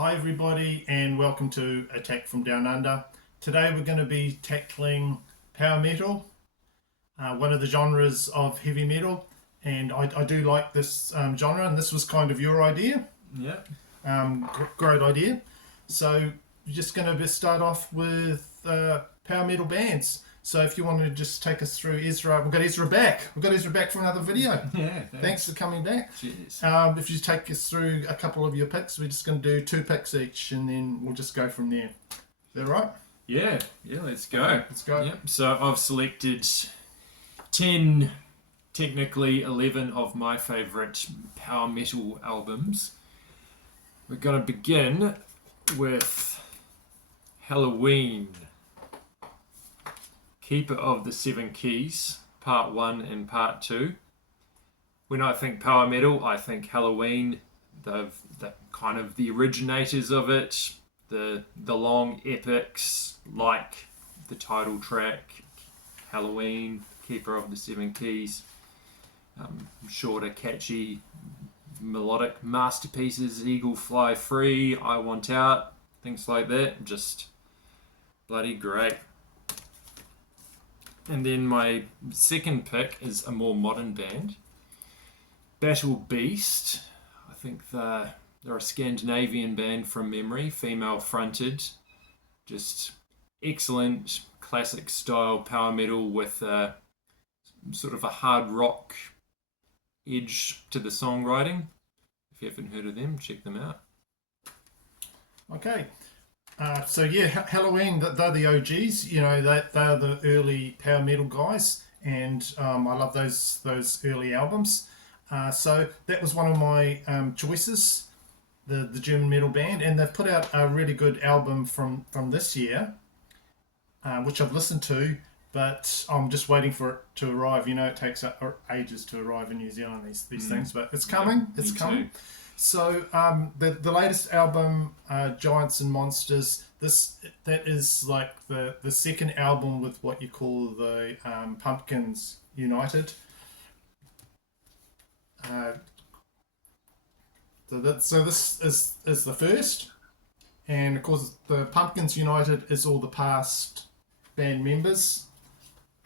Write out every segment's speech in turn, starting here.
Hi everybody and welcome to Attack from Down Under. Today we're going to be tackling power metal, one of the genres of heavy metal, and I do like this genre, and this was kind of your idea. Yeah. Great idea. So we're just going to start off with power metal bands. So if you want to just take us through Ezra, we've got Ezra back. We've got Ezra back for another video. Yeah. Thanks for coming back. Cheers. If you take us through a couple of your picks, we're just going to do 2 picks each, and then we'll just go from there. Is that right? Yeah. Let's go. Let's go. Yep. So I've selected 10, technically 11 of my favourite power metal albums. We're going to begin with Halloween, Keeper of the Seven Keys, Part 1 and Part 2. When I think power metal, I think Halloween, the kind of the originators of it, the long epics like the title track, Halloween, Keeper of the Seven Keys, shorter, catchy, melodic masterpieces, Eagle Fly Free, I Want Out, things like that, just bloody great. And then my second pick is a more modern band, Battle Beast. I think they're a Scandinavian band from memory, female fronted, just excellent classic style power metal with sort of a hard rock edge to the songwriting. If you haven't heard of them, check them out. Okay. Halloween, they're the OGs. You know, they're the early power metal guys, and I love those early albums. So that was one of my choices, the German metal band, and they've put out a really good album from this year, which I've listened to, but I'm just waiting for it to arrive. You know, it takes ages to arrive in New Zealand, these things, but it's coming. Yeah, it's me coming. too. So the latest album, Giants and Monsters, that is like the second album with what you call the Pumpkins United. So this is the first, and of course the Pumpkins United is all the past band members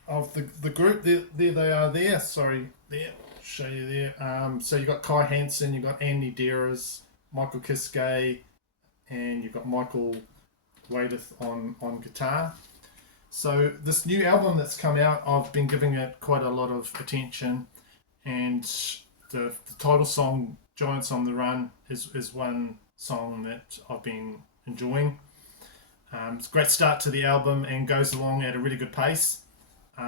of the group. There they are there. Sorry, there. Show you there. So you've got Kai Hansen, you've got Andy Dearers, Michael Kiske, and you've got Michael Wadeth on guitar. So this new album that's come out, I've been giving it quite a lot of attention, and the title song, Giants on the Run, is one song that I've been enjoying. It's a great start to the album and goes along at a really good pace.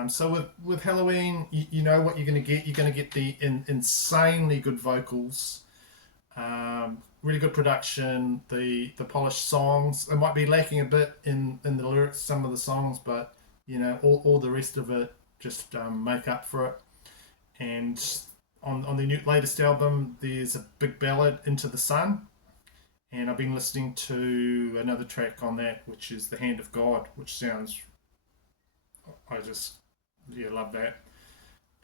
So with Halloween, you know what you're going to get. You're going to get the insanely good vocals, really good production, the polished songs. It might be lacking a bit in the lyrics, some of the songs, but you know all the rest of it just make up for it. And on the latest album, there's a big ballad, Into the Sun, and I've been listening to another track on that, which is The Hand of God, which sounds, I just love that.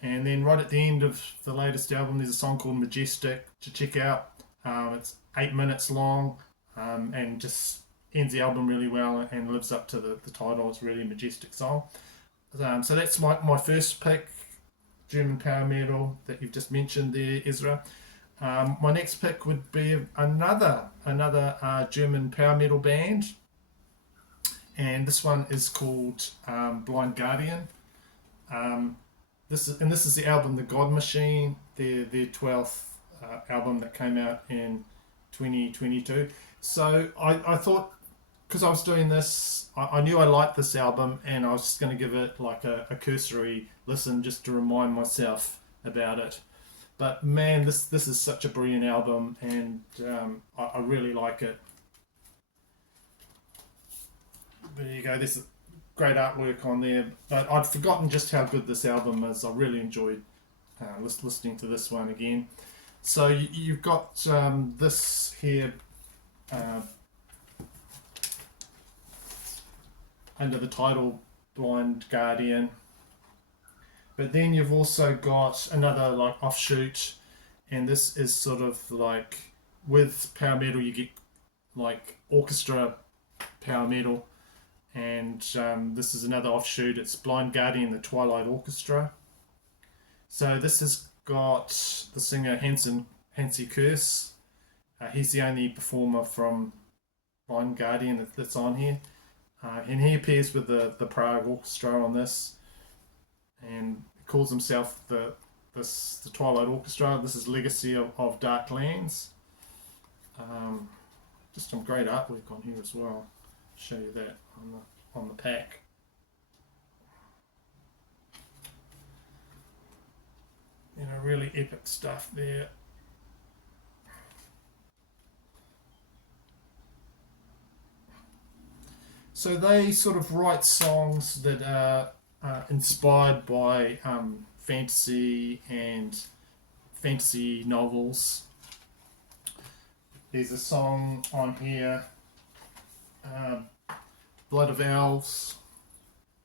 And then right at the end of the latest album, there's a song called Majestic to check out. It's 8 minutes long, and just ends the album really well and lives up to the title. It's really a majestic song. So that's my first pick, German power metal that you've just mentioned there, Ezra. My next pick would be another German power metal band, and this one is called Blind Guardian. This is the album The God Machine, their 12th album that came out in 2022. So I thought, because I was doing this, I knew I liked this album, and I was just going to give it like a cursory listen just to remind myself about it. But man, this is such a brilliant album, and I really like it. There you go. There's great artwork on there, but I'd forgotten just how good this album is. I really enjoyed listening to this one again. So you've got this here under the title Blind Guardian, but then you've also got another like offshoot, and this is sort of like, with power metal you get like orchestra power metal. And this is another offshoot. It's Blind Guardian, the Twilight Orchestra. So this has got the singer Hansi Kurse. He's the only performer from Blind Guardian that's on here. And he appears with the Prague Orchestra on this. And calls himself the Twilight Orchestra. This is Legacy of Dark Lands. Just some great artwork on here as well. Show you that on the pack. Really epic stuff there. So they sort of write songs that are inspired by fantasy and fantasy novels. There's a song on here, Blood of Elves,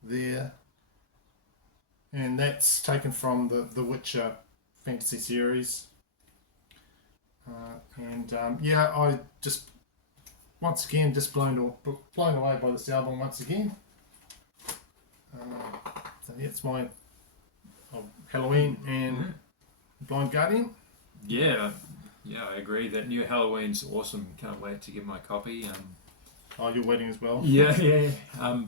there. And that's taken from the Witcher fantasy series. I just, once again, just blown away by this album once again. So that's my Halloween and Blind Guardian. Yeah, I agree. That new Halloween's awesome. Can't wait to get my copy. You're waiting as well? Yeah.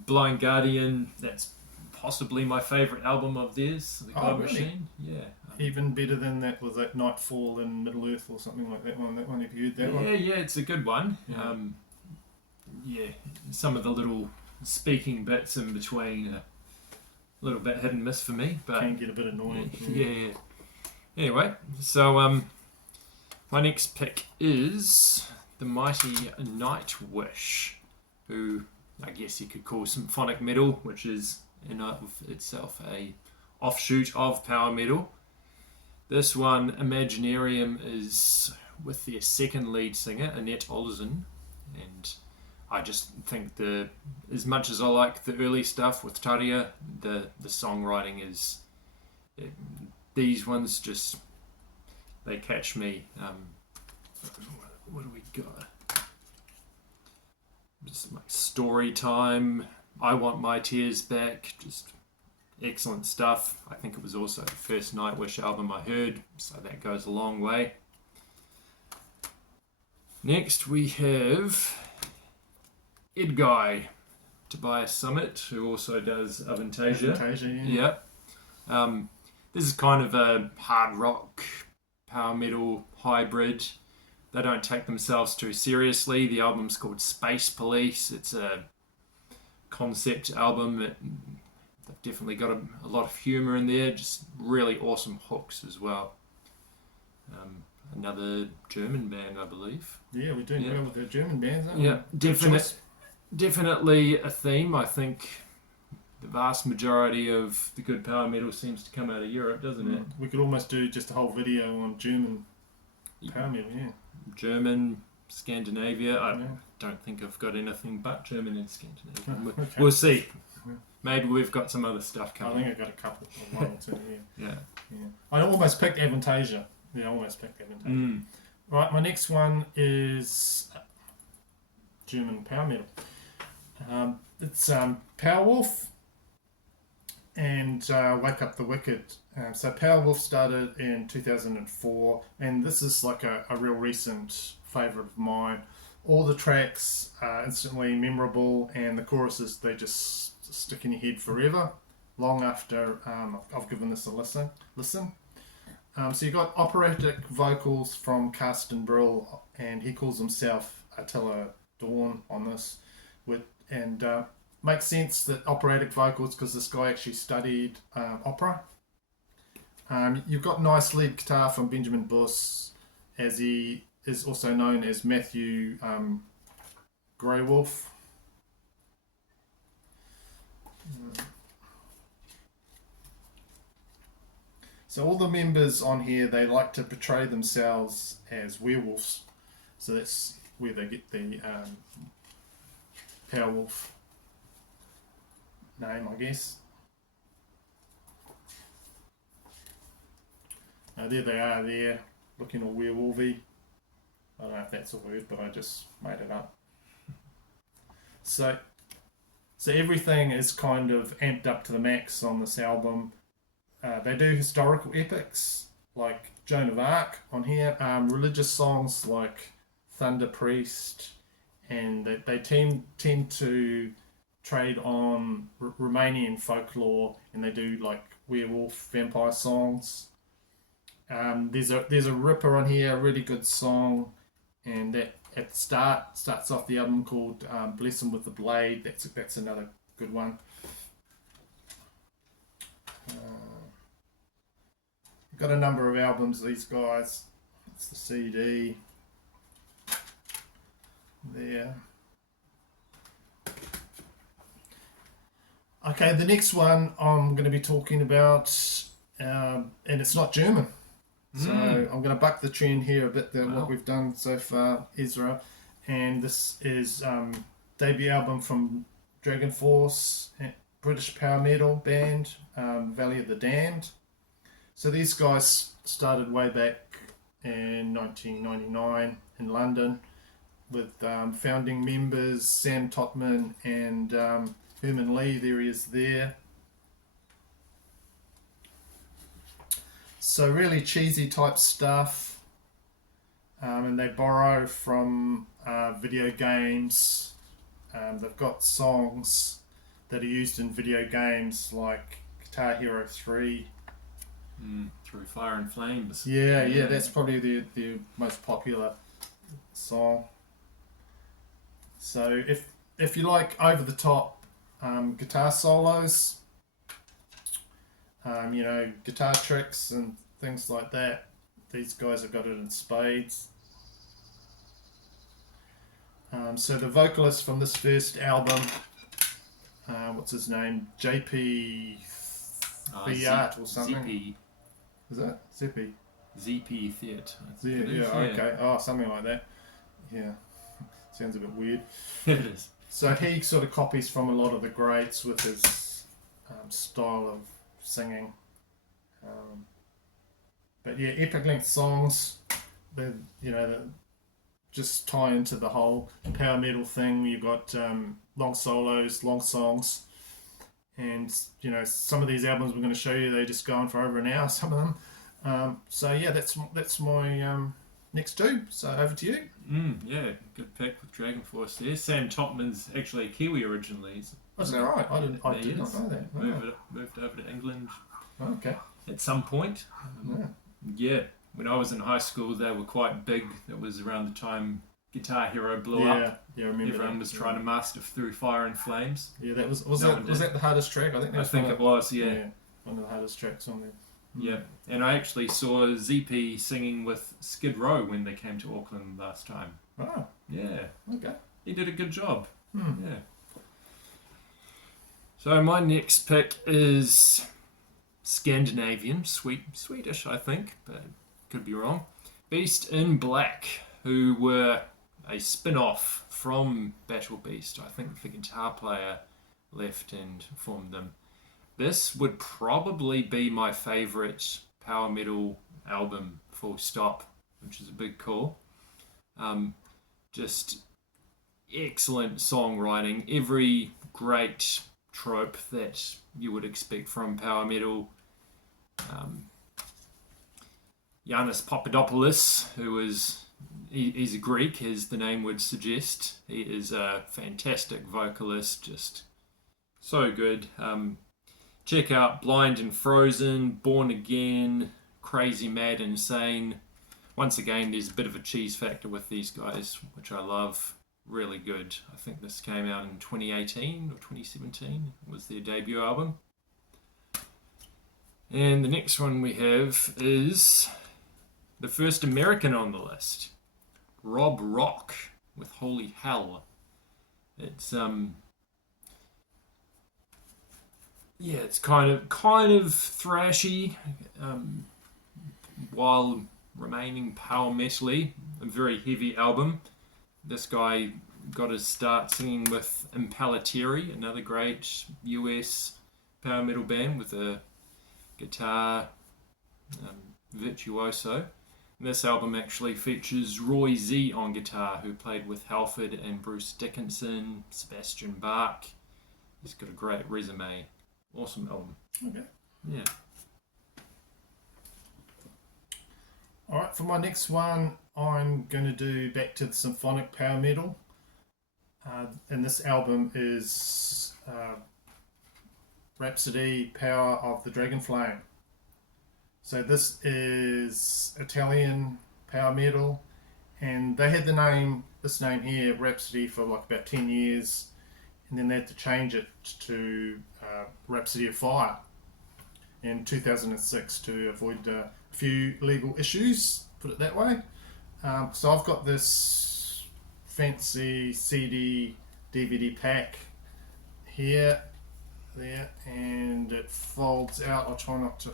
Blind Guardian, that's possibly my favourite album of theirs, The God really? Machine. Yeah. Even better than that, was that Nightfall in Middle Earth or something like that one? That one, have you heard that one? Yeah, it's a good one. Yeah. Some of the little speaking bits in between a little bit hit and miss for me, but Can get a bit annoying. yeah. Anyway, so my next pick is the mighty Nightwish, who I guess you could call symphonic metal, which is in of itself a offshoot of power metal. This one, Imaginarium, is with their second lead singer, Annette Olsen, and I just think as much as I like the early stuff with Taria, the songwriting is, these ones just, they catch me. What do we got? Just like Story Time, I Want My Tears Back, just excellent stuff. I think it was also the first Nightwish album I heard, so that goes a long way. Next we have Edguy, Tobias Summit, who also does Avantasia. Yeah. Yep. This is kind of a hard rock, power metal hybrid. They don't take themselves too seriously. The album's called Space Police. It's a concept album. They've definitely got a lot of humour in there. Just really awesome hooks as well. Another German band, I believe. Yeah, we're doing well with the German bands, aren't we? Yeah, definitely a theme. I think the vast majority of the good power metal seems to come out of Europe, doesn't it? We could almost do just a whole video on German power metal, yeah. German, Scandinavia. I don't think I've got anything but German in Scandinavia. Okay. We'll see. Maybe we've got some other stuff I coming. think I've got a couple, or one or two, yeah. Yeah. I almost picked Avantasia. Yeah, I almost picked Avantasia. Right, my next one is German power metal. It's Powerwolf and Wake Up the Wicked. So Powerwolf started in 2004, and this is like a real recent favourite of mine. All the tracks are instantly memorable, and the choruses, they just stick in your head forever, long after I've given this a listen. So you got operatic vocals from Carsten Brill, and he calls himself Attila Dawn on this. Makes sense that operatic vocals, because this guy actually studied opera. You've got nice lead guitar from Benjamin Buss, as he is also known as Matthew Greywolf. So all the members on here, they like to portray themselves as werewolves. So that's where they get the Powerwolf name, I guess. There they are there, looking all werewolfy. I don't know if that's a word, but I just made it up. So everything is kind of amped up to the max on this album. They do historical epics like Joan of Arc on here, religious songs like Thunder Priest, and they tend to trade on Romanian folklore, and they do like werewolf vampire songs. There's a ripper on here, a really good song, and that at the starts off the album called "Bless 'Em with the Blade." That's another good one. Got a number of albums, these guys. It's the CD there. Okay, the next one I'm going to be talking about, and it's not German. So I'm going to buck the trend here a bit than what we've done so far, Ezra. And this is debut album from Dragon Force, British power metal band, Valley of the Damned. So these guys started way back in 1999 in London with founding members Sam Totman and Herman Lee. There he is there. So really cheesy type stuff, and they borrow from video games. They've got songs that are used in video games like Guitar Hero 3. Through Fire and Flames. Yeah, that's probably their most popular song. So if you like over the top guitar solos, guitar tricks and things like that, these guys have got it in spades. So the vocalist from this first album, what's his name? JP Fiat or something. ZP. Is that Zippy? ZP Theat. Yeah, okay. Oh, something like that. Yeah. Sounds a bit weird. It is. So he sort of copies from a lot of the greats with his style of singing. But yeah, epic length songs. They just tie into the whole power metal thing. You've got long solos, long songs. And, some of these albums we're going to show you, they just go on for over an hour, some of them. So, yeah, that's my next two. So, over to you. Yeah, good pick with Dragon Force there. Sam Totman's actually a Kiwi originally. Oh, is that right? I did not know that. Moved over to England Okay. at some point. Yeah, when I was in high school, they were quite big. That was around the time Guitar Hero blew up. Yeah, I remember. Everyone was trying to master through Fire and Flames. Yeah, that was that the hardest track? I think it was. Yeah, one of the hardest tracks on there. Yeah, and I actually saw ZP singing with Skid Row when they came to Auckland last time. Oh. Yeah. Okay. He did a good job. Yeah. So my next pick is Scandinavian, Swedish, I think, but could be wrong. Beast in Black, who were a spin-off from Battle Beast. I think the guitar player left and formed them. This would probably be my favourite power metal album, full stop, which is a big call. Just excellent songwriting, every great trope that you would expect from power metal. Yannis Papadopoulos, he's a Greek, as the name would suggest. He is a fantastic vocalist, just so good. Check out Blind and Frozen, Born Again, Crazy Mad Insane. Once again, there's a bit of a cheese factor with these guys, which I love. Really good. I think this came out in 2018 or 2017. It was their debut album. And the next one we have is the first American on the list, Rob Rock with Holy Hell. It's it's kind of thrashy, while remaining power metally. A very heavy album. This guy got his start singing with Impalatori, another great US power metal band with a guitar virtuoso. This album actually features Roy Z on guitar, who played with Halford and Bruce Dickinson, Sebastian Bach. He's got a great resume. Awesome album. Okay. Yeah. Alright, for my next one, I'm going to do back to the symphonic power metal. And this album is Rhapsody, Power of the Dragon Flame. So this is Italian power metal, and they had this name here, Rhapsody, for like about 10 years, and then they had to change it to Rhapsody of Fire in 2006 to avoid a few legal issues, put it that way. So I've got this fancy CD DVD pack here, there, and it folds out. I'll try not to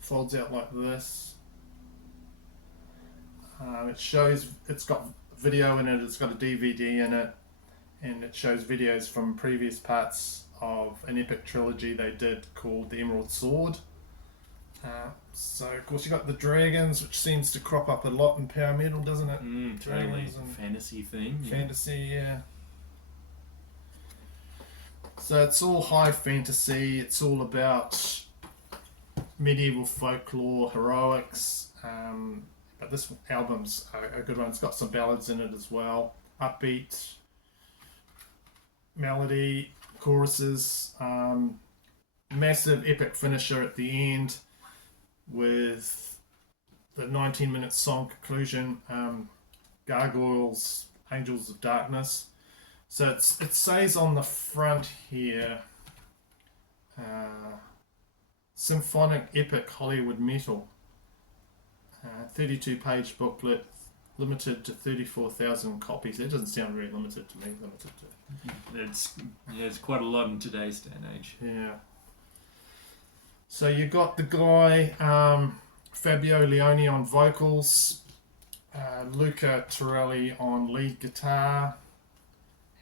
folds out like this. It's got video in it, it's got a DVD in it, and it shows videos from previous parts of an epic trilogy they did called The Emerald Sword. So of course you got the dragons, which seems to crop up a lot in power metal, doesn't it? Totally. Dragons and Fantasy thing. fantasy, yeah. So it's all high fantasy, it's all about medieval folklore, heroics, but this album's a good one. It's got some ballads in it as well, upbeat melody, choruses, massive epic finisher at the end with the 19-minute song conclusion, Gargoyles, Angels of Darkness. So it says on the front here, Symphonic Epic Hollywood Metal, 32-page booklet, limited to 34,000 copies. That doesn't sound very limited to me. It's quite a lot in today's day and age. Yeah. So you got the guy Fabio Leone on vocals, Luca Torelli on lead guitar.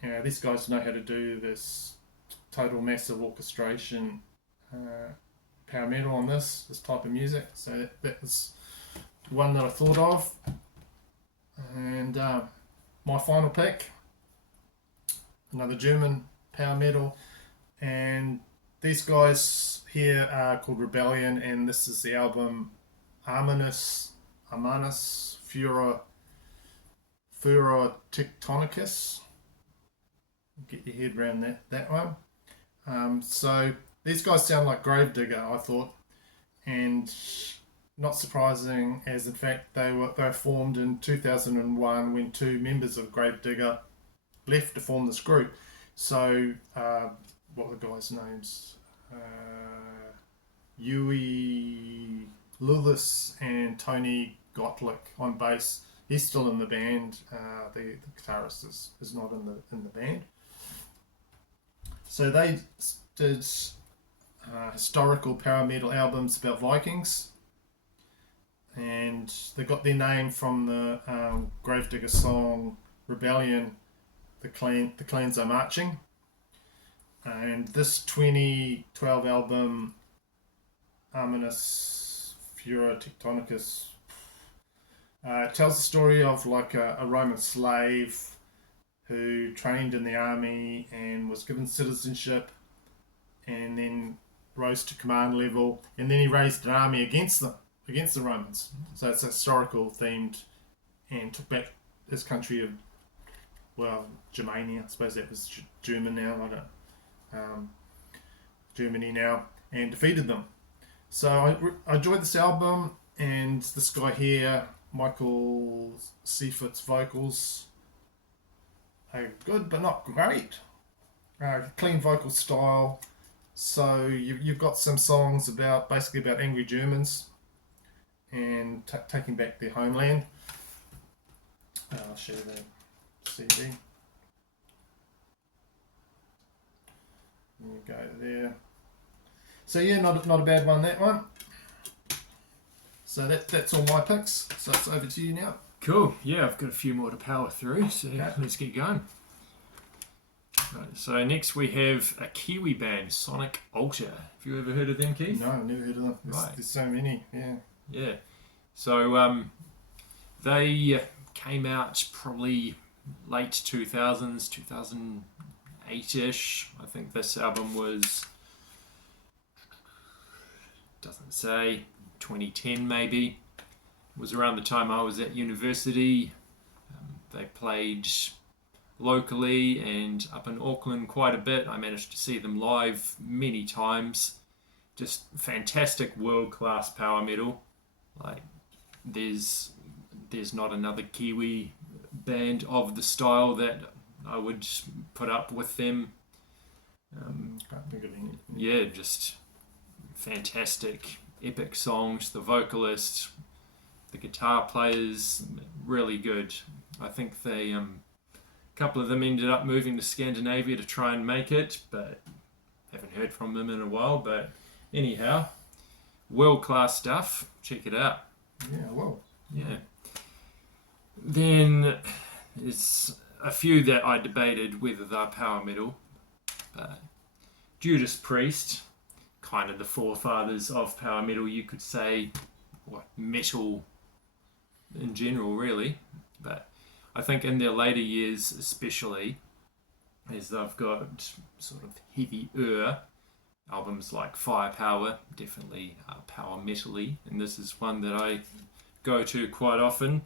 Yeah, these guys know how to do this total massive orchestration power metal on this type of music. So that was one that I thought of. And my final pick, another German power metal, and these guys here are called Rebellion, and this is the album Armanus Furor Tectonicus. Get your head around that one. So these guys sound like Gravedigger, I thought, and not surprising, as in fact they were formed in 2001 when two members of Gravedigger left to form this group. So what were the guys' names? Yui Lillis and Tony Gottlieb on bass. He's still in the band. The guitarist is not in the band. So they did historical power metal albums about Vikings, and they got their name from the Gravedigger song Rebellion, the clans are marching. And this 2012 album, Armanus Furor Tectonicus, tells the story of like a Roman slave who trained in the army and was given citizenship and then rose to command level, and then he raised an army against the Romans. So it's historical themed and took back this country of, well, Germania, I suppose that was German now, I don't Germany now, and defeated them. So I enjoyed this album, and this guy here, Michael Seifert's vocals are good but not great. Clean vocal style. So you've got some songs basically about angry Germans and taking back their homeland. I'll share the CD. There you go there. So yeah, not a bad one, that one. So that's all my picks. So it's over to you now. Cool. Yeah, I've got a few more to power through, so okay. Let's get going. Right, so next we have a Kiwi band, Sonic Alter. Have you ever heard of them, Keith? No, I've never heard of them. There's so many, yeah. Yeah. So they came out probably late 2000s, 2008-ish. I think this album was, doesn't say, 2010 maybe. It was around the time I was at university. They played locally and up in Auckland quite a bit. I managed to see them live many times. Just fantastic world-class power metal. Like, there's not another Kiwi band of the style that I would put up with them. Yeah, just fantastic, epic songs. The vocalist, the guitar players, really good. I think they, a couple of them ended up moving to Scandinavia to try and make it, but haven't heard from them in a while. But anyhow, world-class stuff. Check it out. Yeah, well. Yeah. Then there's a few that I debated whether they're power metal, but Judas Priest, kind of the forefathers of power metal, you could say, or metal in general, really. But I think in their later years, especially, as they've got sort of heavier albums like Firepower, definitely power metal-y, and this is one that I go to quite often.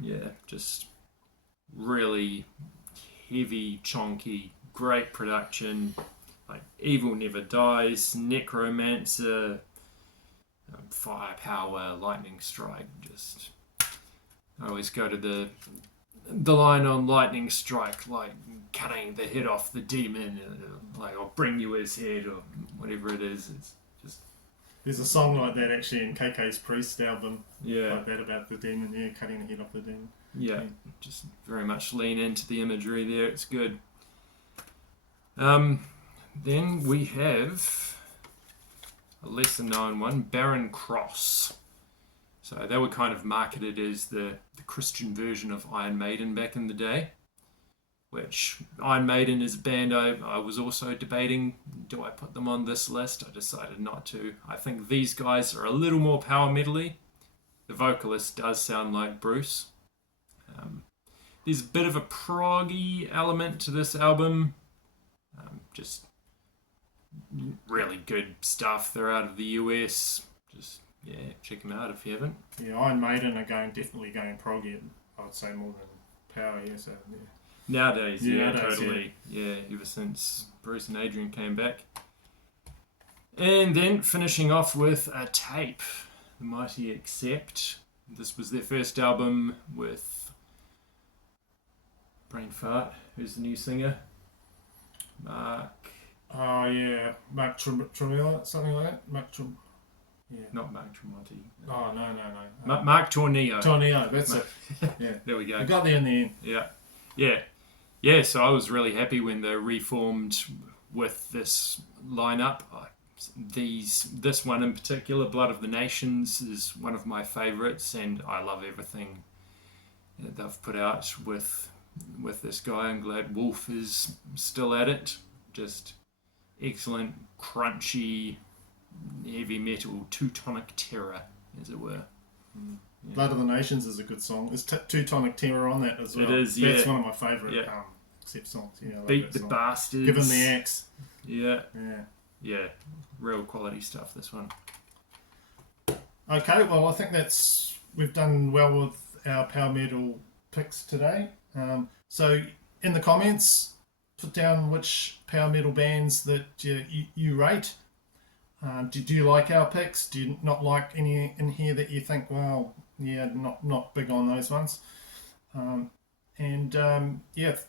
Yeah, just really heavy, chonky, great production, like Evil Never Dies, Necromancer, Firepower, Lightning Strike. Just, I always go to the line on Lightning Strike, like cutting the head off the demon, like, I'll bring you his head, or whatever it is. It's just... There's a song like that actually in KK's Priest album. Yeah. Like that about the demon, yeah, cutting the head off the demon. Yeah, just very much lean into the imagery there. It's good. Then we have a lesser known one, Barren Cross. So they were kind of marketed as the Christian version of Iron Maiden back in the day, which Iron Maiden is a band I was also debating, do I put them on this list? I decided not to. I think these guys are a little more power metal-y. The vocalist does sound like Bruce. There's a bit of a proggy element to this album. Just really good stuff. They're out of the US. Just, yeah, check them out if you haven't. Yeah, Iron Maiden are definitely going proggy, I would say, more than power, yeah, so yeah. Nowadays, totally. Yeah, ever since Bruce and Adrian came back. And then finishing off with a tape, The Mighty Accept. This was their first album with brain fart. Who's the new singer? Mark. Oh yeah, Mark Tremilla, something like that. Yeah. Not Mark Tremonti. Oh no. Mark Tornillo. Tornillo, that's it. Yeah. There we go. I got there in the end. Yeah. So I was really happy when they reformed with this lineup. This one in particular, Blood of the Nations, is one of my favourites, and I love everything that they've put out with this guy. I'm glad Wolf is still at it. Just excellent, crunchy, heavy metal, Teutonic terror, as it were. Yeah. Blood of the Nations is a good song. There's Teutonic Terror on that as well. It is, yeah. That's one of my favourite Accept songs. Yeah, I love Beat that the song. Bastards. Give 'em the axe. Yeah. Real quality stuff, this one. Okay, well, I think we've done well with our power metal picks today. So in the comments, put down which power metal bands that you rate. Do you like our picks? Do you not like any in here that you think, well, yeah, not big on those ones?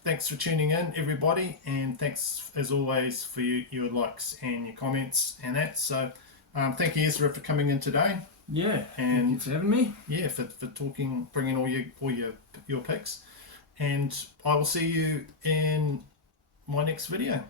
Thanks for tuning in, everybody, and thanks as always for your likes and your comments and that. So thank you, Ezra, for coming in today. Yeah, and thank you for having me. Yeah, for talking, bringing all your picks, and I will see you in my next video.